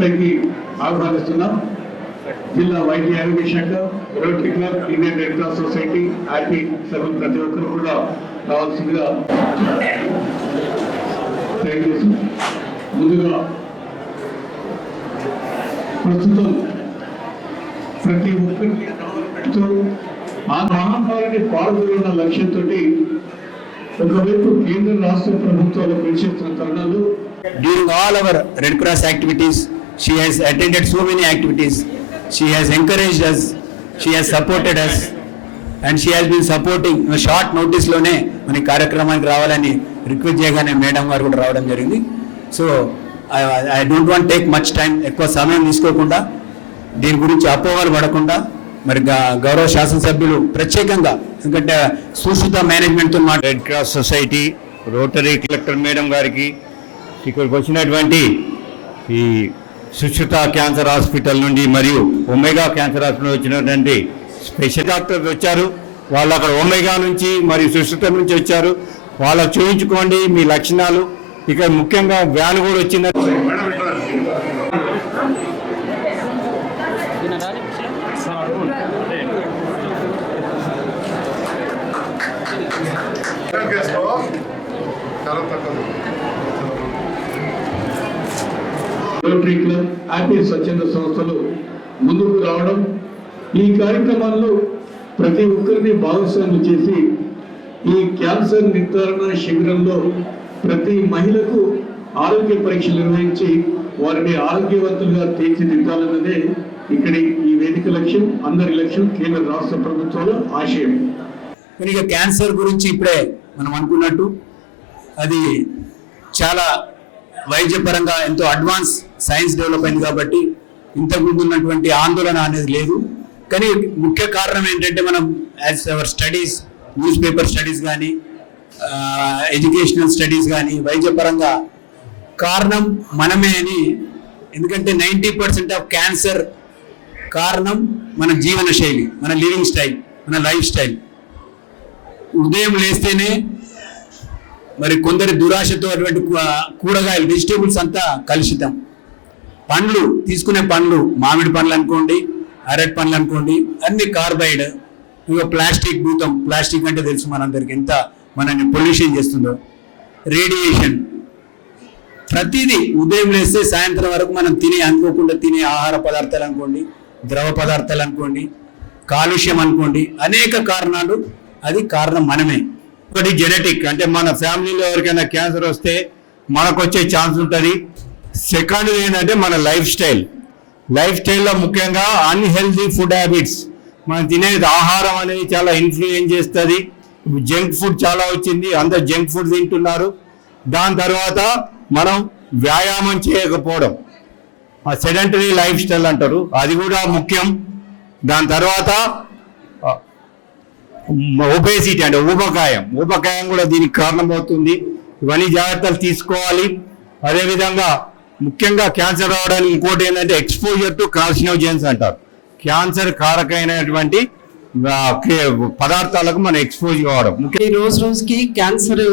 పైకి ఆహ్వానిస్తున్నాం జిల్లా వైద్య ఆరోగ్య శాఖ rotary club Indian Red Cross society RP సభ్యులు ప్రతి ఒక్కరు కూడా రావాల్సిందిగా తెలియజేసి ముందుగా ప్రస్తుతం ప్రతి ఒక్కరికి పెడుతూ ఆ మహామారిని పాల్గొన్న లక్ష్యంతో ఒకవైపు కేంద్ర రాష్ట్ర ప్రభుత్వాలు పనిచేస్తున్న తరుణాలు during all our Red Cross activities she has attended so many activities. She has encouraged us, she has supported us, and she has been supporting short నోటీస్లోనే మన కార్యక్రమానికి రావాలని రిక్వెస్ట్ చేయగానే మేడం గారు కూడా రావడం జరిగింది. So I don't want take much time ఎక్కువ సమయం తీసుకోకుండా దీని గురించి అపోహలు పడకుండా మరి గ- గౌరవ శాసనసభ్యులు ప్రత్యేకంగా ఎందుకంటే సుశ్రుత మేనేజ్మెంట్తో మాట Red Cross society rotary collector madam గారికి ఇక్కడికి వచ్చినటువంటి ఈ సుశ్రుత క్యాన్సర్ హాస్పిటల్ నుండి మరియు ఒమేగా క్యాన్సర్ హాస్పిటల్ వచ్చినటువంటి స్పెషల్ డాక్టర్స్ వచ్చారు. వాళ్ళు అక్కడ ఒమేగా నుంచి మరియు సుశ్రుత నుంచి వచ్చారు. వాళ్ళకి చూపించుకోండి మీ లక్షణాలు. ఇక్కడ ముఖ్యంగా వ్యాన్ కూడా వచ్చింది. రోటరీ క్లబ్ ఆర్పీ స్వచ్ఛంద సంస్థలు ముందుకు రావడం ఈ కార్యక్రమాల్లో ప్రతి ఒక్కరిని భాగస్వామ్యం చేసి ఈ క్యాన్సర్ నిర్ధారణ శిబిరంలో ప్రతి మహిళకు ఆరోగ్య పరీక్షలు నిర్వహించి వారిని ఆరోగ్యవంతులుగా తీర్చిదిద్దాలన్నదే ఇక్కడ ఈ వేదిక లక్ష్యం అందరి లక్ష్యం కేంద్ర రాష్ట్ర ప్రభుత్వాల ఆశయం. ఇక క్యాన్సర్ గురించి ఇప్పుడే మనం అనుకున్నట్టు అది చాలా వైద్యపరంగా ఎంతో అడ్వాన్స్ సైన్స్ డెవలప్ అయింది కాబట్టి ఇంతకు ముందు ఉన్నటువంటి ఆందోళన అనేది లేదు. కానీ ముఖ్య కారణం ఏంటంటే మనం as our studies newspaper studies కానీ ఎడ్యుకేషనల్ స్టడీస్ కానీ వైద్యపరంగా కారణం మనమే అని ఎందుకంటే నైంటీ పర్సెంట్ ఆఫ్ క్యాన్సర్ కారణం మన జీవన శైలి మన లివింగ్ స్టైల్ మన లైఫ్ స్టైల్. ఉదయం లేస్తేనే మరి కొందరి దురాశతో అటువంటి కూరగాయలు వెజిటేబుల్స్ అంతా కలుషితం. పండ్లు తీసుకునే పండ్లు మామిడి పండ్లు అనుకోండి అరటి పండ్లు అనుకోండి అన్ని కార్బైడ్ ఇక ప్లాస్టిక్ భూతం ప్లాస్టిక్ అంటే తెలుసు మనందరికి ఎంత మనల్ని పొల్యూషన్ చేస్తుందో. రేడియేషన్. ప్రతిదీ ఉదయం లేస్తే సాయంత్రం వరకు మనం తినే అనుకోకుండా తినే ఆహార పదార్థాలు అనుకోండి ద్రవ పదార్థాలు అనుకోండి కాలుష్యం అనుకోండి అనేక కారణాలు అది కారణం మనమే. ఒకటి జెనెటిక్ అంటే మన ఫ్యామిలీలో ఎవరికైనా క్యాన్సర్ వస్తే మనకు వచ్చే ఛాన్స్ ఉంటుంది సెకండ్ ఏంటంటే మన లైఫ్ స్టైల్ లైఫ్ స్టైల్లో ముఖ్యంగా అన్హెల్దీ ఫుడ్ హ్యాబిట్స్ మనం తినేది ఆహారం అనేది చాలా ఇన్ఫ్లుయెన్స్ చేస్తుంది. జంక్ ఫుడ్ చాలా వచ్చింది. అందరు జంక్ ఫుడ్ తింటున్నారు. దాని తర్వాత మనం వ్యాయామం చేయకపోవడం. ఆ సెడెంటరీ లైఫ్ స్టైల్ అంటారు. అది కూడా ముఖ్యం. దాని తర్వాత ఒబేసిటీ అంటే ఊబకాయం. ఊబకాయం కూడా దీనికి కారణమవుతుంది. ఇవన్నీ జాగ్రత్తలు తీసుకోవాలి. అదేవిధంగా ముఖ్యంగా క్యాన్సర్ రావడానికి ఇంకోటి ఏంటంటే ఎక్స్పోజర్ టు కార్సినోజెన్స్ అంటారు. క్యాన్సర్ కారకమైనటువంటి పదార్థాలకు మనం ఎక్స్పోజ్ కావడం ముఖ్య ఈ రోజు రోజుకి క్యాన్సర్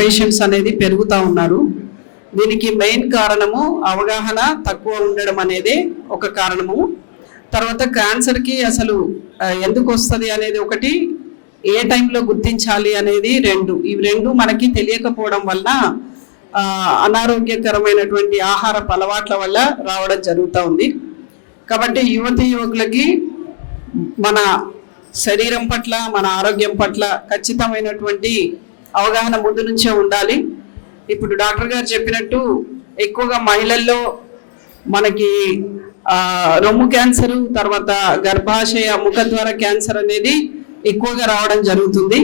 పేషెంట్స్ అనేది పెరుగుతూ ఉన్నారు. దీనికి మెయిన్ కారణము అవగాహన తక్కువ ఉండడం అనేది ఒక కారణము. తర్వాత క్యాన్సర్కి అసలు ఎందుకు వస్తుంది అనేది ఒకటి ఏ టైంలో గుర్తించాలి అనేది రెండు. ఇవి రెండు మనకి తెలియకపోవడం వల్ల అనారోగ్యకరమైనటువంటి ఆహారపు అలవాట్ల వల్ల రావడం జరుగుతూ ఉంది. కాబట్టి యువతి యువకులకి మన శరీరం పట్ల మన ఆరోగ్యం పట్ల ఖచ్చితమైనటువంటి అవగాహన ముందు నుంచే ఉండాలి. ఇప్పుడు డాక్టర్ గారు చెప్పినట్టు ఎక్కువగా మహిళల్లో మనకి రొమ్ము క్యాన్సరు తర్వాత గర్భాశయ ముఖద్వార క్యాన్సర్ అనేది ఎక్కువగా రావడం జరుగుతుంది.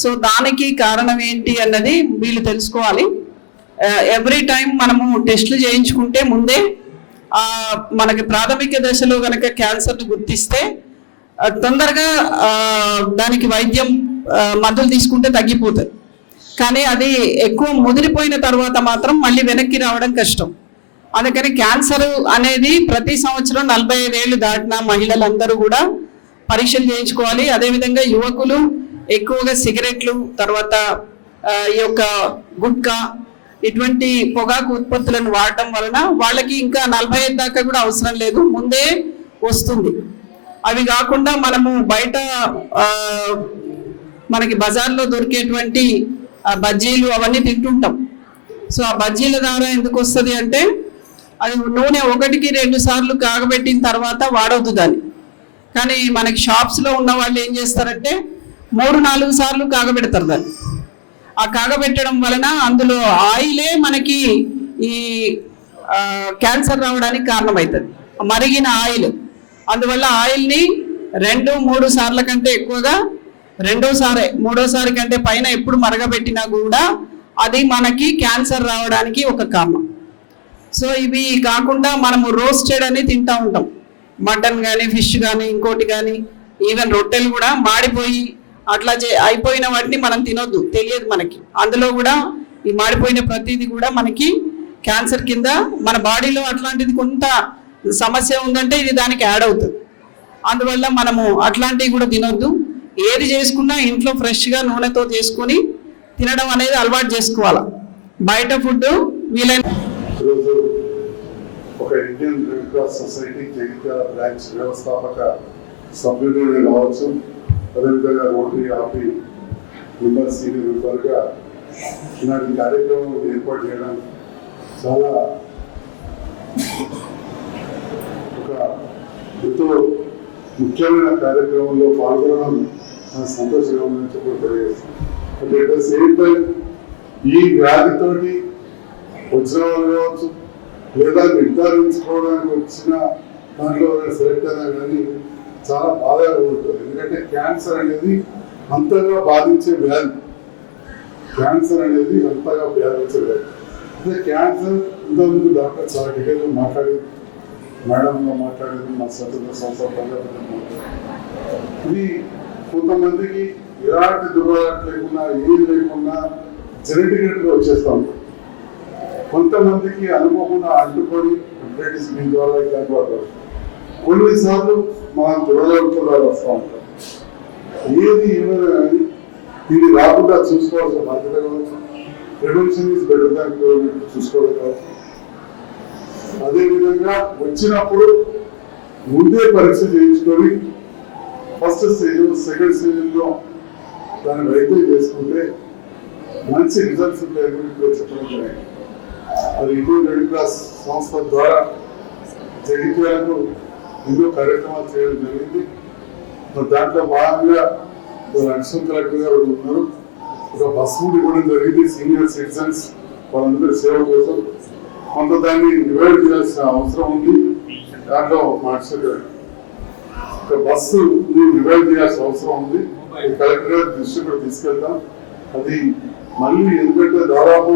సో దానికి కారణం ఏంటి అన్నది వీళ్ళు తెలుసుకోవాలి. ఎవ్రీ టైం మనము టెస్టులు చేయించుకుంటే ముందే మనకి ప్రాథమిక దశలో కనుక క్యాన్సర్ను గుర్తిస్తే తొందరగా దానికి వైద్యం మందులు తీసుకుంటే తగ్గిపోతుంది కానీ అది ఎక్కువ ముదిరిపోయిన తర్వాత మాత్రం మళ్ళీ వెనక్కి రావడం కష్టం. అందుకని క్యాన్సర్ అనేది ప్రతి సంవత్సరం నలభై ఐదేళ్ళు దాటిన మహిళలందరూ కూడా పరీక్షలు చేయించుకోవాలి. అదేవిధంగా యువకులు ఎక్కువగా సిగరెట్లు తర్వాత ఈ యొక్క గుట్కా ఇటువంటి పొగాకు ఉత్పత్తులను వాడటం వలన వాళ్ళకి ఇంకా నలభై ఐదు దాకా కూడా అవసరం లేదు. ముందే వస్తుంది. అవి కాకుండా మనము బయట మనకి బజార్లో దొరికేటువంటి బజ్జీలు అవన్నీ తింటుంటాం. సో ఆ బజ్జీల ద్వారా ఎందుకు వస్తుంది అంటే అది నూనె ఒకటికి రెండు సార్లు కాగబెట్టిన తర్వాత వాడవద్దు దాన్ని. కానీ మనకి షాప్స్లో ఉన్న వాళ్ళు ఏం చేస్తారంటే మూడు నాలుగు సార్లు కాగబెడతారు దాన్ని. ఆ కాగబెట్టడం వలన అందులో ఆయిలే మనకి ఈ క్యాన్సర్ రావడానికి కారణమవుతుంది. మరిగిన ఆయిల్. అందువల్ల ఆయిల్ని రెండు మూడు సార్ల కంటే ఎక్కువగా రెండోసారి మూడోసారి కంటే పైన ఎప్పుడు మరగబెట్టినా కూడా అది మనకి క్యాన్సర్ రావడానికి ఒక కారణం. సో ఇవి కాకుండా మనము రోస్టెడ్ అని తింటూ ఉంటాం. మటన్ కానీ ఫిష్ కానీ ఇంకోటి కానీ ఈవెన్ రొట్టెలు కూడా మాడిపోయి అట్లా చే అయిపోయిన వాటిని మనం తినొద్దు. తెలియదు మనకి. అందులో కూడా ఈ మాడిపోయిన ప్రతిదీ కూడా మనకి క్యాన్సర్ కింద మన బాడీలో అట్లాంటిది కొంత సమస్య ఉందంటే ఇది దానికి యాడ్ అవుతుంది. అందువల్ల మనము అట్లాంటివి కూడా తినొద్దు. ఏది చేసుకున్నా ఇంట్లో ఫ్రెష్గా నూనెతో చేసుకొని తినడం అనేది అలవాటు చేసుకోవాలి. బయట ఫుడ్ వీలైన ఈరోజు ఒక Indian Red Cross society Jagtial branch వ్యవస్థాపక సభ్యుడు నేను కావచ్చు. అదేవిధంగా రోటరీ ఆపి మెంబర్ సీనియర్ మెంబర్గా ఇలాంటి కార్యక్రమం ఏర్పాటు చేయడం చాలా ఒక ఎంతో ముఖ్యమైన కార్యక్రమంలో పాల్గొనడం నాకు సంతోషంగా ఉందని చెప్పి తెలియజేస్తుంది అంటే ఎట్ ద సేమ్ టైం ఈ వ్యాధితోటి వచ్చిన వాళ్ళు కావచ్చు లేదా నిర్ధారించుకోవడానికి వచ్చిన దాంట్లో సెలెక్ట్ అయినా కానీ చాలా బాధగా ఉంటుంది ఎందుకంటే క్యాన్సర్ అనేది అంతగా బాధించే వ్యాధి. క్యాన్సర్ అనేది అంతగా వ్యాధించే వ్యాధి. అంటే క్యాన్సర్ ఇంతకుముందు డాక్టర్ చాలా డీటెయిల్గా మాట్లాడేది. మేడంలో మాట్లాడేది మా స్వతంత్ర సంస్థ ఇది కొంతమందికి ఎలాంటి దుర్వాలకు లేకుండా ఏం లేకుండా జెనెటిక్గా వచ్చేస్తా ఉంటుంది కొంతమందికి అనుకోకుండా అడ్డుకొని హెపటైటిస్ బి ద్వారా ఇట్లాంటి వాళ్ళు కొన్నిసార్లు మా దురదృష్టంలో వస్తూ ఉంటాం. ఏది ఏమైనా కానీ ఇది రాకుండా చూసుకోవాల్సిన బాధ్యత కావచ్చు ప్రివెన్షన్ ఈజ్ బెటర్ దాన్ చూసుకోవడం కావచ్చు అదేవిధంగా వచ్చినప్పుడు ముందే పరీక్ష చేయించుకొని ఫస్ట్ స్టేజ్ సెకండ్ స్టేజ్లో దాన్ని వైద్యం చేసుకుంటే మంచి రిజల్ట్స్ ఉంటాయని చెప్పడం జరిగింది. అది ఇండియన్ రెడ్ క్రాస్ సంస్థ ద్వారా జగిత్యాలకు ఎన్నో కార్యక్రమాలు చేయడం జరిగింది. మరి దాంట్లో భాగంగా అడిషనల్ కలెక్టర్ గారు ఉన్నారు. ఒక బస్ కూడా ఇవ్వడం జరిగింది. సీనియర్ సిటిజన్స్ వాళ్ళందరి సేవ కోసం. కొంత దాన్ని డివైడ్ చేయాల్సిన అవసరం ఉంది. దాంట్లో మాట్లాడారు. ఒక బస్సు డివైడ్ చేయాల్సిన అవసరం ఉంది. కలెక్టర్ గారి దృష్టి కూడా తీసుకెళ్తాం అది మళ్ళీ ఎందుకంటే దాదాపు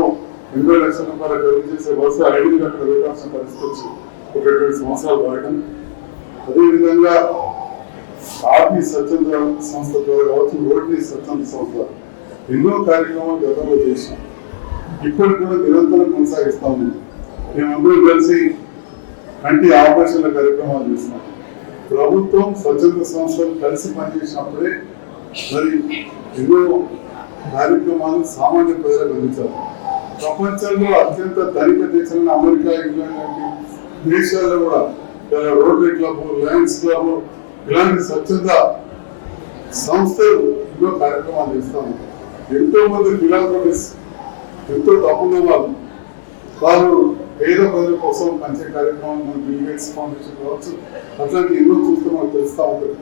ఎనిమిది లక్షల రూపాయల ఖరీదు చేసే బస్సు ఐదు అక్కడ పెట్టాల్సిన పరిస్థితి వచ్చి ఒక రెండు సంవత్సరాలు వాడటం అదేవిధంగా ఆర్పి స్వచ్ఛంద సంస్థ ద్వారా కావచ్చు రోడ్ని స్వచ్ఛంద సంస్థ ఎన్నో కార్యక్రమాలు గతంలో చేసాం ఇప్పటికి కూడా నిరంతరం కొనసాగిస్తా ఉన్నాం. మేమందరం కలిసి కంటి ఆపరేషన్ల కార్యక్రమాలు చేస్తున్నాం. ప్రభుత్వం స్వచ్ఛంద సంస్థలు కలిసి పనిచేసినప్పుడే మరి ఎన్నో కార్యక్రమాలు సామాన్య ప్రజలకు అందించాలి ప్రపంచంలో అత్యంత ధనిక దేశాలైన అమెరికా ఇంగ్లాండ్ లాంటి దేశాల్లో కూడా రోటరీ క్లబ్ లయన్స్ క్లబ్ ఇలాంటి స్వచ్ఛత సంస్థలు ఎన్నో కార్యక్రమాలు చేస్తాము ఎంతో మంది ఫిలాంథ్రపిస్ట్ ఎంతో తప్పున్న వాళ్ళు వారు పేద ప్రజల కోసం పంచే కార్యక్రమాలు మన బిల్ ఫౌండేషన్ కావచ్చు అట్లాంటి ఎన్నో చూస్తే మనకు తెలుస్తూ ఉంటుంది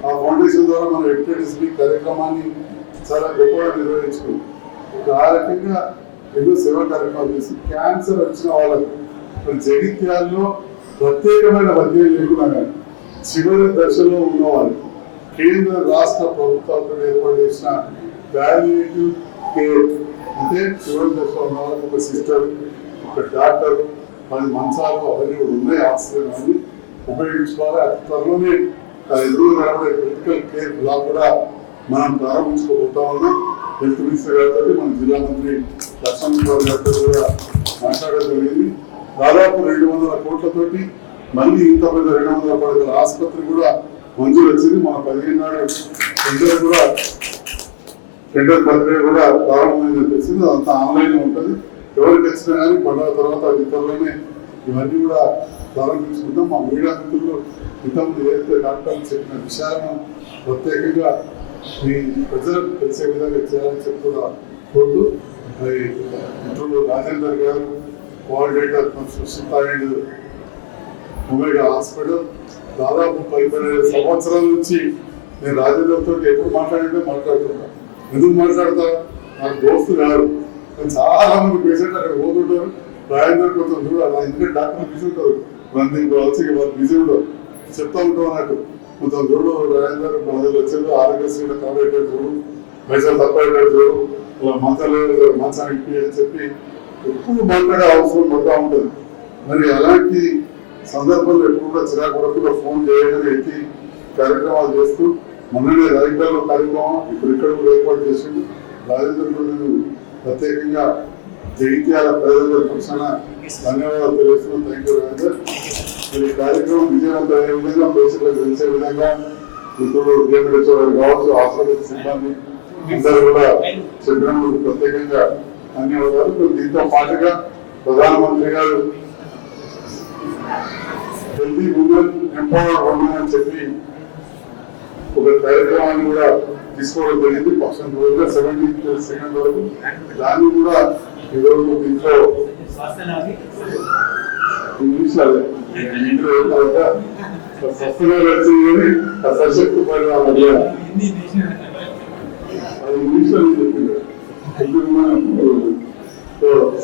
ఆ ఫౌండేషన్ ద్వారా మన హెపటైటిస్ కార్యక్రమాన్ని చాలా గొప్పగా నిర్వహించుకుంది ఆ రకంగా ఎన్నో సేవా కార్యక్రమాలు చేసి క్యాన్సర్ వచ్చిన వాళ్ళకు మరి జగిత్యాల్లో ప్రత్యేకమైన వైద్యం లేకుండా కానీ చివరి దశలో ఉన్నవాళ్ళు కేంద్ర రాష్ట్ర ప్రభుత్వాలతో ఏర్పాటు చేసిన వాల్యుయేటివ్ కేర్ అంటే చివరి దశలో ఉన్న వాళ్ళకి ఒక సిస్టర్ ఒక డాక్టర్ పది మంచాలు అవన్నీ ఉన్నాయి ఆక్సిజన్ అవన్నీ ఉపయోగించుకోవాలి. అతి త్వరలోనే ఎదురు నడబడే క్రిటికల్ కేర్ బ్లాక్ కూడా మనం ప్రారంభించుకోబోతా ఉన్నాం హెల్త్ మినిస్టర్ గారితో మన జిల్లా మంత్రి లక్ష్మణ్ కుమార్ గారితో కూడా మాట్లాడడం జరిగింది. దాదాపు రెండు వందల కోట్లతోటి మళ్ళీ ఇంత పెద్ద రెండు వందల పడగల ఆసుపత్రి కూడా మంజూరు వచ్చింది. మన పదిహేను నాడు టెండర్ కూడా టెండర్ ప్రక్రియ కూడా ప్రారంభమైందని తెలిసింది. అదంతా ఆన్లైన్ ఉంటుంది. ఎవరికి వచ్చినా కానీ పండుగ తర్వాత అది త్వరలోనే ఇవన్నీ కూడా ప్రారంభించుకుంటాం. మా మీడియా మిత్రులు ఇంతకుముందు ఏదైతే డాక్టర్లు చెప్పిన విషయాలను ప్రత్యేకంగా మీ ప్రజలకు తెలిసే విధంగా చేయాలని చెప్పి కూడా కోరుతూ మరి మిత్రులు రాజేందర్ గారు coordinator Susheetha and Omega hospital దాదాపు పది పదిహేను సంవత్సరాల నుంచి నేను రాజేంద్రతో ఎప్పుడు మాట్లాడితే మాట్లాడుతున్నా ఎందుకు మాట్లాడతా? నాకు దోస్తు గారు. నేను చాలా మంది పేషెంట్ అక్కడ పోతుంటారు. రాజేందర్ కొంచెం చూడాలి? ఎందుకంటే డాక్టర్ బిజీ ఉంటారు. మన దీనికి వచ్చి వాళ్ళు బిజీ ఉంటారు. చెప్తా ఉంటాం నాకు. కొంత చూడు రాజేంద్ర మన దగ్గర వచ్చేది కవర్ పైసలు తక్కువ చూడు ఇలా మంచాలు మంచానికి ఇప్పి అని చెప్పి ఎప్పుడు మాట్లాడే అవసరం పడుతూ ఉంటుంది. మరి అలాంటి సందర్భంలో ఎప్పుడు కూడా చిరాకు వరకు ఫోన్ చేయడం ఎత్తి కార్యక్రమాలు చేస్తూ మొన్ననే రైతుల్లో కార్యక్రమం ఇప్పుడు ఇక్కడ కూడా ఏర్పాటు చేసి రాజేంద్ర ప్రత్యేకంగా జగిత్యాల ప్రజల పక్షాన ధన్యవాదాలు తెలుస్తున్నాం థ్యాంక్ యూ రాజర్ ఈ కార్యక్రమం విజయవంతం విజయవంతమయ్యే విధంగా పేషెంట్లకు తెలిసే విధంగా ఇప్పుడు డిఎంహెచ్ఓ గారు కావచ్చు హాస్పిటల్ సిబ్బంది అందరూ కూడా చెప్పినందుకు ప్రత్యేకంగా ధన్యవాదాలు. దీంతో పాటుగా ప్రధానమంత్రి గారు హెల్దీ ఉమెన్ ఎంపవర్డ్ ఉమెన్ అని చెప్పి ఒక కార్యక్రమాన్ని కూడా తీసుకోవడం జరిగింది. పక్షం రోజుగా సెవెంటీన్త్ సెకండ్ వరకు. దాన్ని కూడా ఈరోజు ఇంట్లో ఇంగ్లీష్లో అదే. ఇంగ్లీష్లో వచ్చింది కానీ ఆ సబ్జెక్ట్ పరిణామం అది. ఇంగ్లీష్ చెప్పింది.